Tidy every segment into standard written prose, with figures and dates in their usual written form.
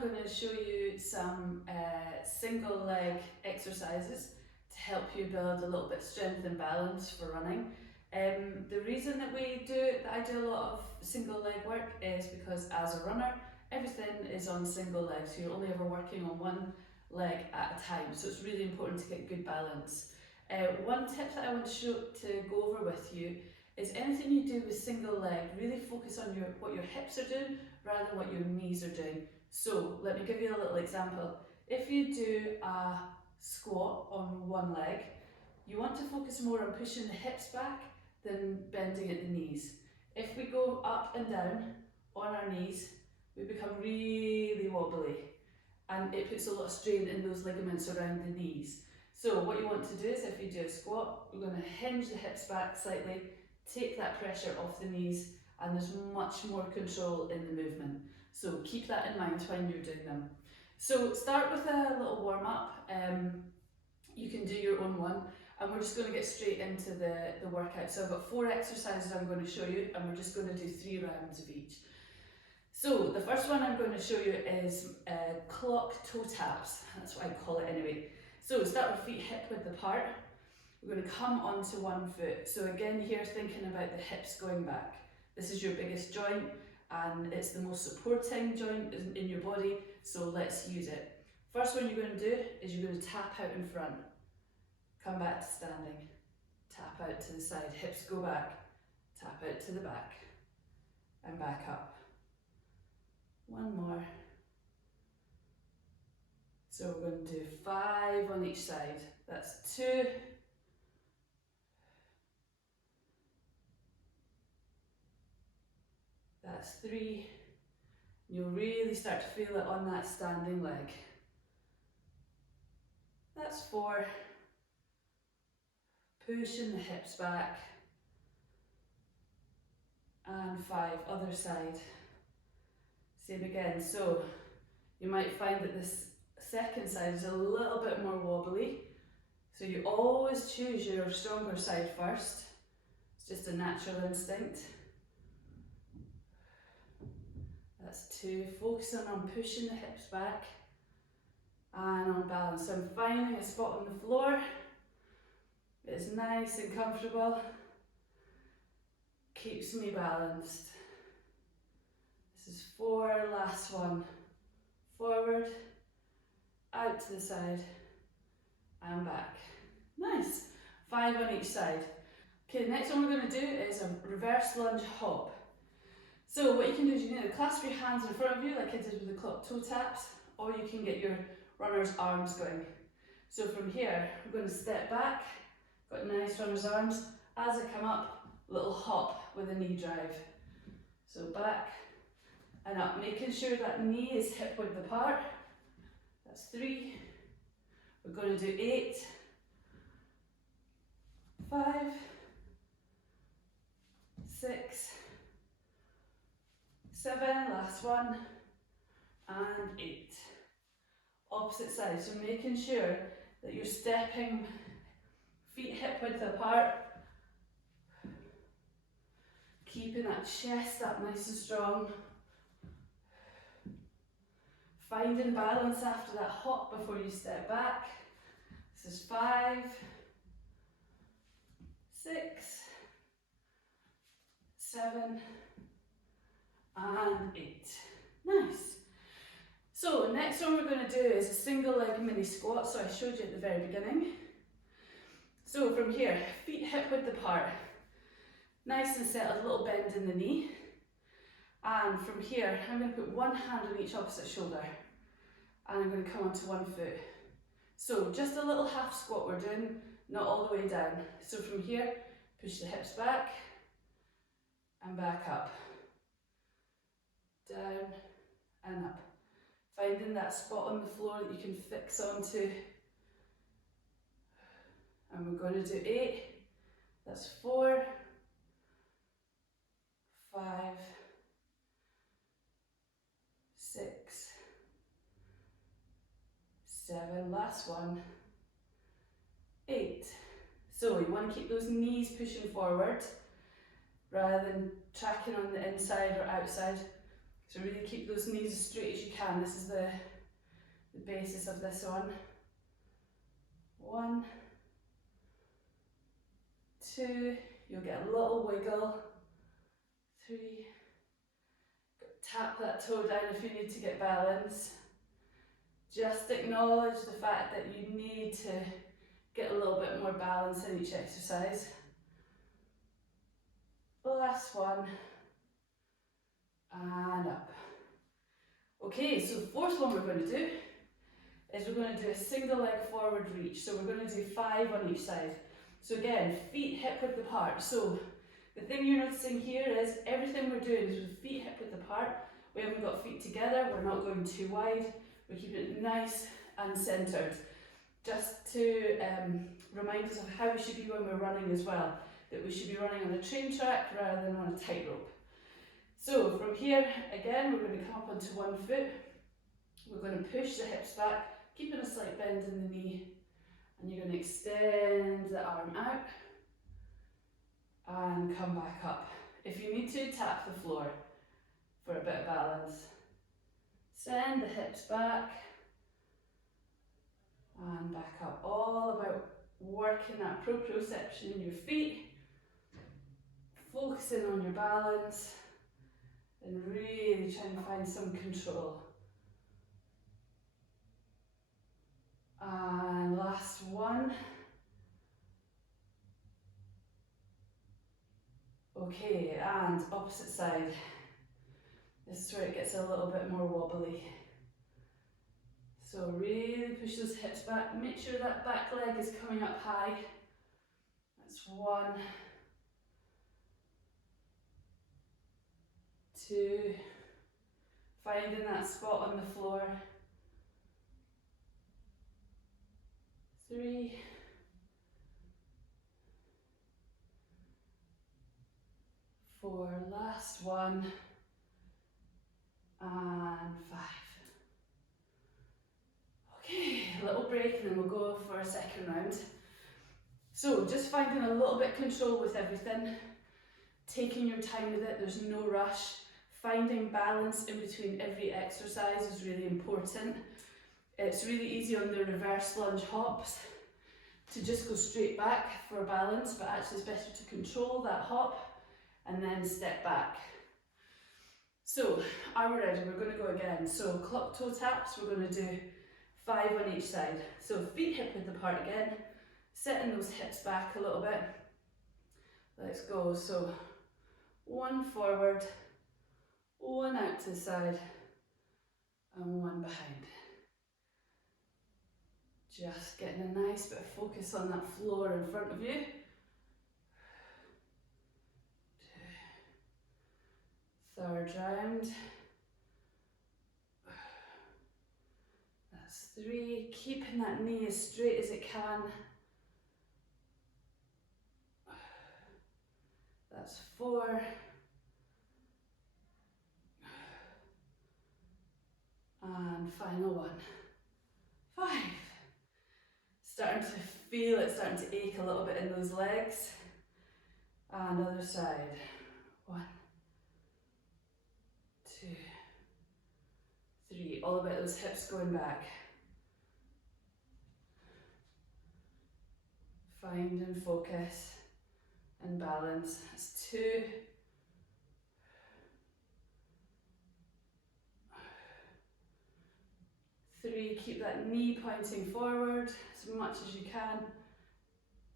I'm going to show you some single leg exercises to help you build a little bit of strength and balance for running. The reason that I do a lot of single leg work is because as a runner, everything is on single legs, so you're only ever working on one leg at a time, so it's really important to get good balance. One tip that I want to go over with you is anything you do with single leg, really focus on what your hips are doing rather than what your knees are doing. So let me give you a little example. If you do a squat on one leg, you want to focus more on pushing the hips back than bending at the knees. If we go up and down on our knees, we become really wobbly and it puts a lot of strain in those ligaments around the knees. So what you want to do is, if you do a squat, we're going to hinge the hips back slightly, take that pressure off the knees, and there's much more control in the movement. So keep that in mind when you're doing them. So start with a little warm up. You can do your own one, and we're just going to get straight into the workout. So I've got 4 exercises I'm going to show you, and we're just going to do 3 rounds of each. So the first one I'm going to show you is clock toe taps. That's what I call it anyway. So start with feet hip width apart. We're going to come onto one foot. So again, here thinking about the hips going back. This is your biggest joint and it's the most supporting joint in your body, so let's use it. First one you're going to do is you're going to tap out in front. Come back to standing. Tap out to the side. Hips go back. Tap out to the back. And back up. One more. So we're going to do 5 on each side. That's 2. That's 3. You'll really start to feel it on that standing leg. That's 4. Pushing the hips back. And 5, other side. Same again. So you might find that this second side is a little bit more wobbly. So you always choose your stronger side first. It's just a natural instinct. That's 2, focusing on pushing the hips back and on balance. So I'm finding a spot on the floor. It's nice and comfortable. Keeps me balanced. This is 4, last one. Forward, out to the side and back. Nice. 5 on each side. Okay, the next one we're going to do is a reverse lunge hop. So what you can do is you can either clasp your hands in front of you like I did with the clock toe taps, or you can get your runner's arms going. So from here, we're going to step back, got nice runner's arms. As I come up, little hop with a knee drive. So back and up, making sure that knee is hip width apart. That's 3. We're going to do 8, 5, 6, 7, last one, and 8. Opposite side, so making sure that you're stepping feet hip width apart, keeping that chest up nice and strong, finding balance after that hop before you step back. This is 5, 6, 7, and 8. Nice. So the next one we're going to do is a single leg mini squat. So I showed you at the very beginning. So from here, feet hip width apart, nice and settled, a little bend in the knee. And from here, I'm going to put one hand on each opposite shoulder and I'm going to come onto one foot. So just a little half squat we're doing, not all the way down. So from here, push the hips back and back up. Down and up. Finding that spot on the floor that you can fix onto. And we're going to do 8. That's 4, 5, 6, 7, last one, 8. So you want to keep those knees pushing forward rather than tracking on the inside or outside. So really keep those knees as straight as you can. This is the basis of this one. 1, 2, you'll get a little wiggle. 3, tap that toe down if you need to get balance. Just acknowledge the fact that you need to get a little bit more balance in each exercise. Last one, and up. Okay, so the fourth one we're going to do is we're going to do a single leg forward reach. So we're going to do 5 on each side. So again, feet hip width apart. So the thing you're noticing here is everything we're doing is with feet hip width apart. We haven't got feet together, we're not going too wide. We're keeping it nice and centred. Just to remind us of how we should be when we're running as well. That we should be running on a train track rather than on a tightrope. So from here, again, we're going to come up onto one foot. We're going to push the hips back, keeping a slight bend in the knee. And you're going to extend the arm out and come back up. If you need to, tap the floor for a bit of balance. Send the hips back and back up. All about working that proprioception in your feet, focusing on your balance, and really trying to find some control. And last one. Okay, and opposite side. This is where it gets a little bit more wobbly. So really push those hips back. Make sure that back leg is coming up high. That's 1, 2, finding that spot on the floor. 3, 4, last one, and 5. Okay, a little break and then we'll go for a second round. So just finding a little bit of control with everything, taking your time with it, there's no rush. Finding balance in between every exercise is really important. It's really easy on the reverse lunge hops to just go straight back for balance, but actually it's better to control that hop and then step back. So, are we ready? We're going to go again. So, clock toe taps, we're going to do 5 on each side. So, feet hip width apart again, setting those hips back a little bit. Let's go. So, 1 forward, 1 out to the side, and 1 behind. Just getting a nice bit of focus on that floor in front of you. 2, 3rd round. That's 3, keeping that knee as straight as it can. That's 4. And final one. 5. Starting to feel it starting to ache a little bit in those legs. And other side. 1, 2, 3. All about those hips going back. Find and focus and balance. That's 2. 3, keep that knee pointing forward as much as you can.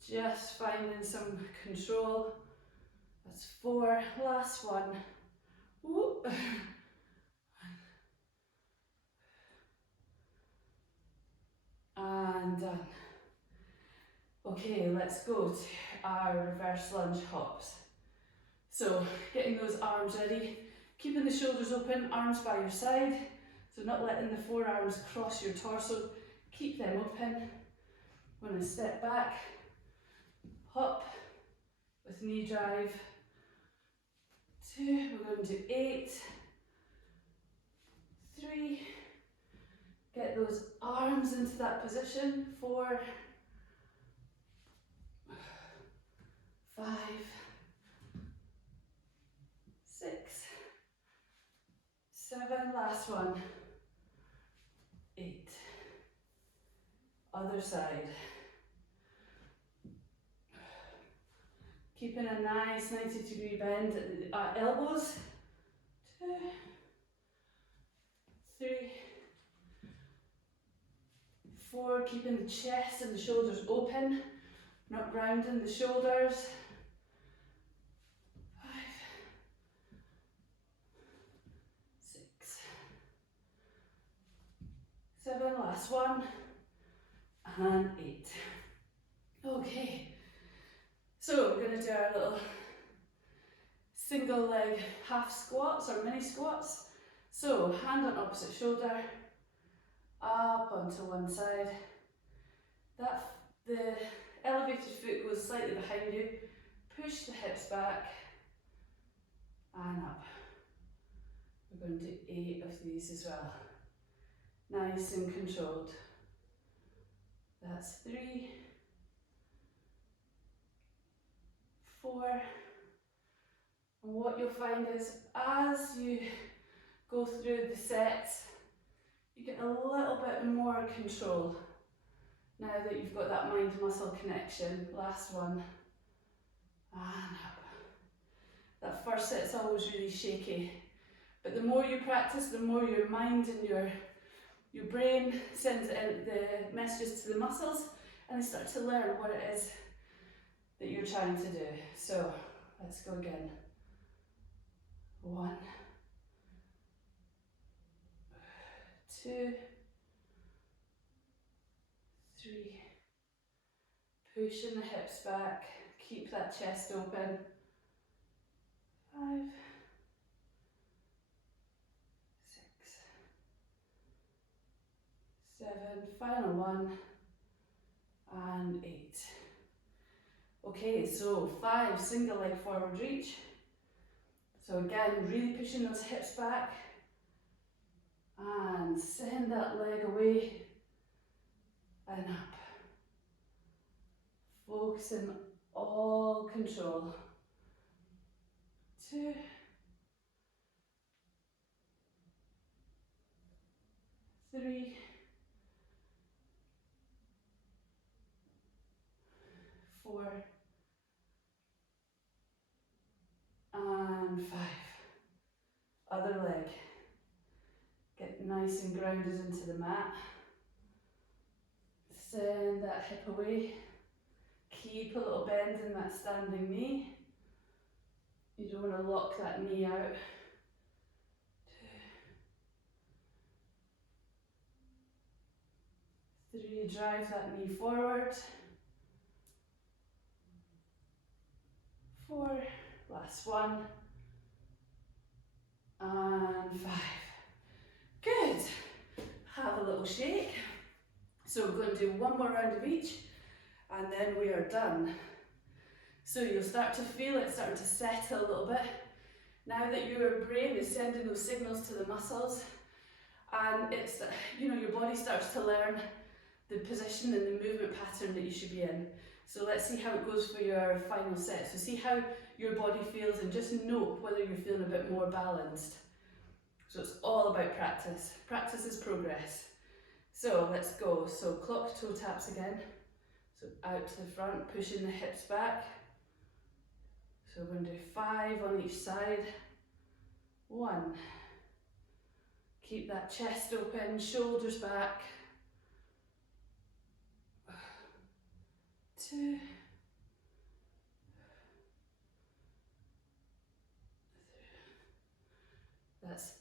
Just finding some control. That's 4, last one. Whoop. And done. Okay, let's go to our reverse lunge hops. So, getting those arms ready, keeping the shoulders open, arms by your side. So not letting the forearms cross your torso, keep them open. We're going to step back, hop with knee drive. 2, we're going to do 8, 3, get those arms into that position. 4, 5, 6, 7, last one. 8. Other side. Keeping a nice 90-degree bend at the elbows. 2, 3, 4, keeping the chest and the shoulders open, not rounding the shoulders. 5, 6, 7, last one, and 8. Okay, so we're going to do our little single leg half squats or mini squats. So hand on opposite shoulder, up onto one side. The elevated foot goes slightly behind you. Push the hips back and up. We're going to do 8 of these as well. Nice and controlled. That's 3, 4. And what you'll find is as you go through the sets, you get a little bit more control. Now that you've got that mind-muscle connection. Last one. And up. That first set's always really shaky. But the more you practice, the more your mind and your brain sends the messages to the muscles, and they start to learn what it is that you're trying to do. So let's go again. 1, 2, 3. Pushing the hips back. Keep that chest open. 5, 6, 7. Final one. And 8. Okay, so 5 single leg forward reach. So again, really pushing those hips back. And send that leg away and up. Focusing all control. 2, 3, 4, and 5. Other leg. Get nice and grounded into the mat. Send that hip away. Keep a little bend in that standing knee. You don't want to lock that knee out. 2, 3, drive that knee forward. 4, last one. And 5. Good. Have a little shake. So we're going to do one more round of each, and then we are done. So you'll start to feel it starting to settle a little bit. Now that your brain is sending those signals to the muscles, and it's, your body starts to learn the position and the movement pattern that you should be in. So let's see how it goes for your final set. So see how your body feels and just note whether you're feeling a bit more balanced. So it's all about practice. Practice is progress. So let's go. So clock toe taps again. So out to the front, pushing the hips back. So we're going to do 5 on each side. 1. Keep that chest open, shoulders back. 2.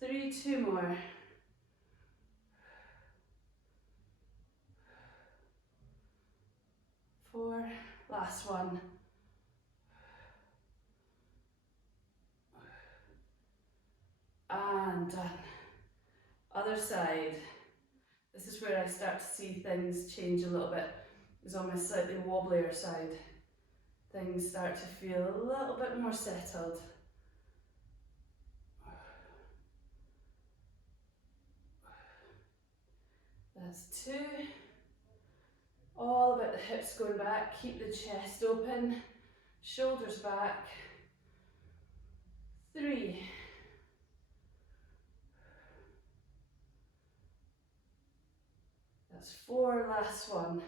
3, 2 more. 4, last one. And done. Other side. This is where I start to see things change a little bit. It's on my slightly wobblier side. Things start to feel a little bit more settled. That's 2. All about the hips going back. Keep the chest open. Shoulders back. 3. That's 4, last one.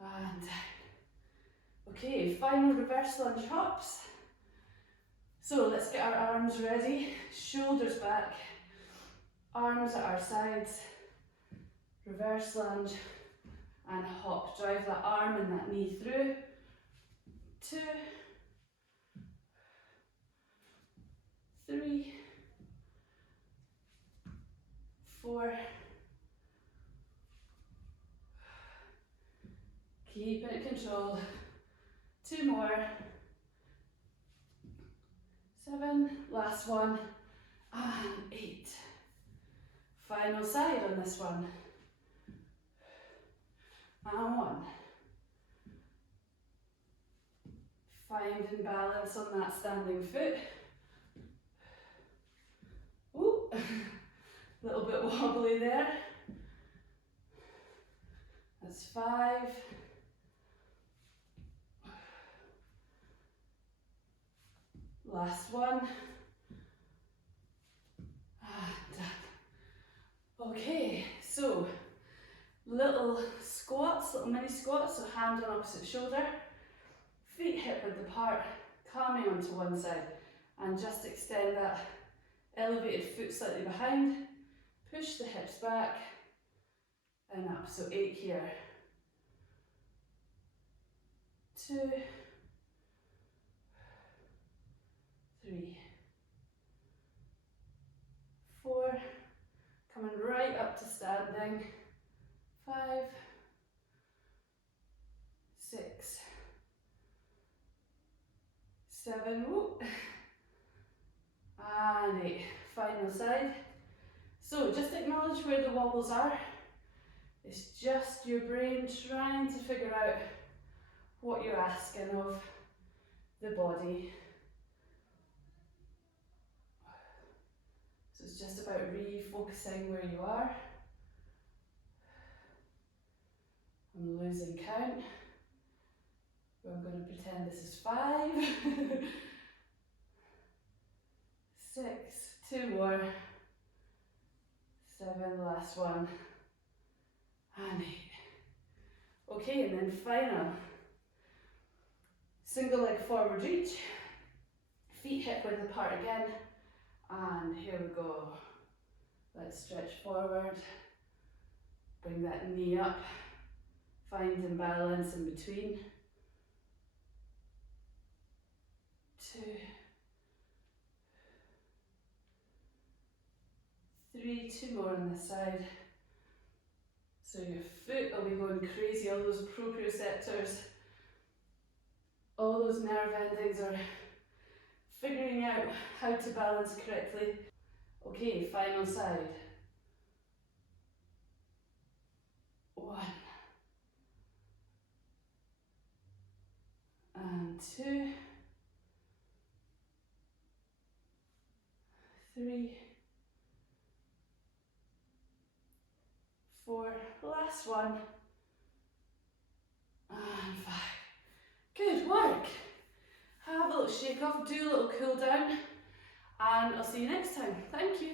And down. Okay, final reverse lunge hops. So let's get our arms ready, shoulders back, arms at our sides, reverse lunge and hop. Drive that arm and that knee through. 2, 3, 4. Keep it in control. 2 more. 7, last one, and 8. Final side on this one. And 1. Finding balance on that standing foot. Ooh, a little bit wobbly there. That's 5. Last one. And done. Okay, so little squats, little mini squats, so hand on opposite shoulder, feet hip width apart, calming onto one side, and just extend that elevated foot slightly behind, push the hips back and up. So 8 here. 2, 3, 4, coming right up to standing. 5, 6, 7, whoop, and 8. Final side. So just acknowledge where the wobbles are. It's just your brain trying to figure out what you're asking of the body. So it's just about refocusing where you are. I'm losing count. I'm going to pretend this is 5. 6, 2 more. 7, last one. And 8. Okay, and then final. Single leg forward reach. Feet hip width apart again. And here we go. Let's stretch forward. Bring that knee up. Finding balance in between. 2, 3, 2 more on this side. So your foot will be going crazy, all those proprioceptors, all those nerve endings are figuring out how to balance correctly. Okay, final side. 1, and 2, 3, 4, last one, and 5. Good work. Have a little shake off, do a little cool down, and I'll see you next time. Thank you.